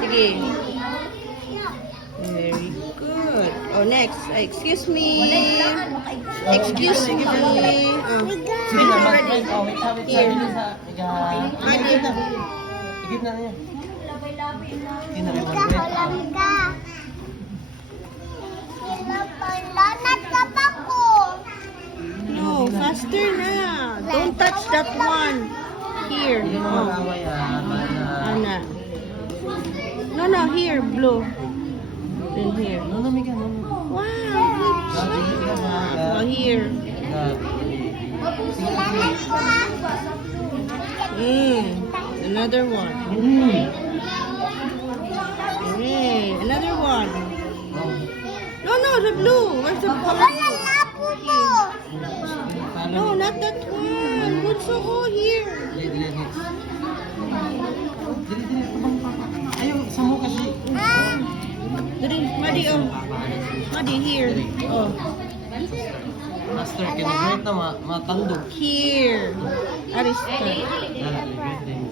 Sige. Very good. Oh, next. Excuse me. Excuse me. Oh. Sige na, wait ha, wait ha. Here. Igit na. Igit na niya. Hindi na rin No, faster na. Don't touch that one. Here. Hindi mo Oh. mag-away Ana. No, here. Blue. Then here. No, Mika, no. Wow, good job. Oh, here. Another one. Hey, another one. No, the blue. Where's the color? No, not that one. What's so go here? Ayaw, sa mo kasi. Dali, Madi, oh. Madi, here. Oh. Master, kinagwit na matandog. Here. Arista.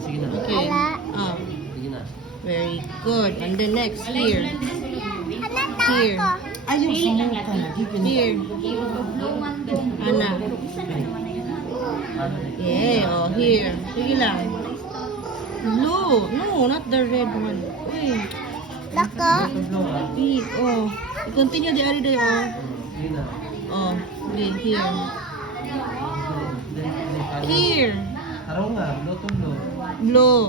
Sige na. Okay. Oh. Sige na. Very good. And the next, here. Here. Ayaw, sa mo ka na. Here. Ana. Yeah, oh, here. Sige lang. Blue. No, not the red one. Uy. Big. Oh. Continue the other day, oh. Sige na. Oh, here. Here. Araw nga, blow to blow. Blue.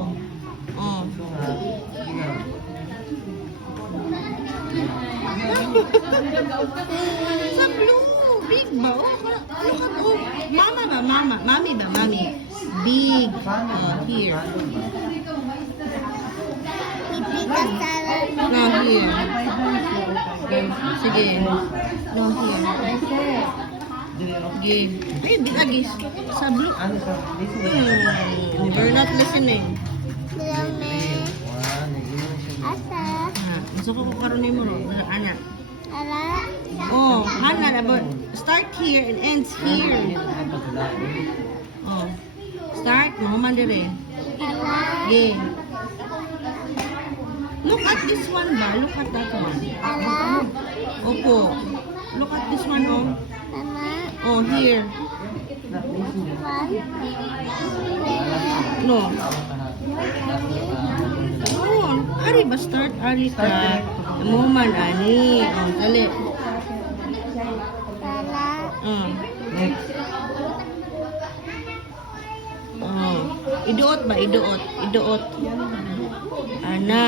Oh. Ito nga. Sige na. Sa blue. Big ba? Oh, look at, oh. Mama ba? Mama. Mami ba? Mami. Big. Oh, here. No, here. Sige. No, here. Game. Ay, big agis. Sa blue. Ano sa? You're not listening. Gusto ko karonin mo, anak. Oh, Hana, but start here and ends here. Oh, start, mahuman dire. Yeah. Look at this one ba? Look at that one. Opo. Look at this one, oh. Oh, here. No. Oh, ari ba start? Ari ka. Mahuman, ani. Oh, dali. Next. Oh. Iduot ba? Iduot. Iduot. Ana.